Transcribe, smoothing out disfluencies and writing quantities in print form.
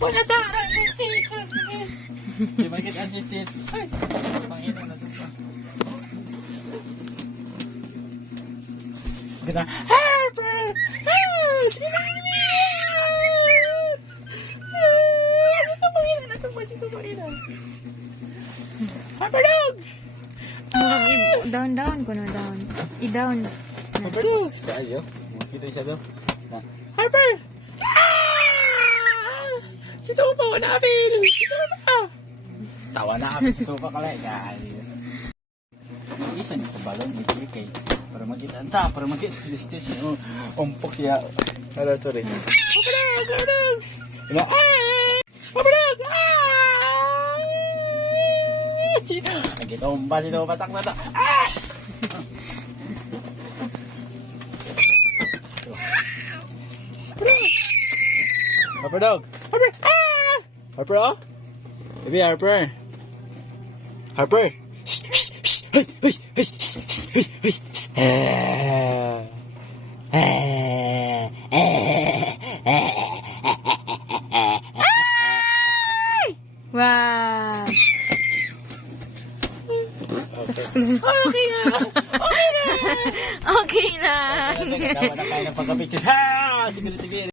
Wala tayo si Stitch. Di makikita si Stitch. Ay, panginoon na dito. Ganda. Harper! Sige na! Ito panginoon na ito. Ito panginoon. Harper dog! Down ko na down. I-down. Harper dog! Tayo. Makikita isa daw. Harper! Si Tupa, wanapin! Si Tupa! Tawa na kami si Tupa kalay. Isa niya sa balon, kay para makita si Stitch. Umpok siya. Hello, sorry. Papadog! Ina, Papadog! Nagkitumba si Tupa, sakta na. Papadog! Harper! Harper, oh! Baby, Harper! Harper! Hey! Hey! Hey! Wow! Okay na! Okay na! Okay na. Tawa na kayo ng pagkapicture. Ha! Sige.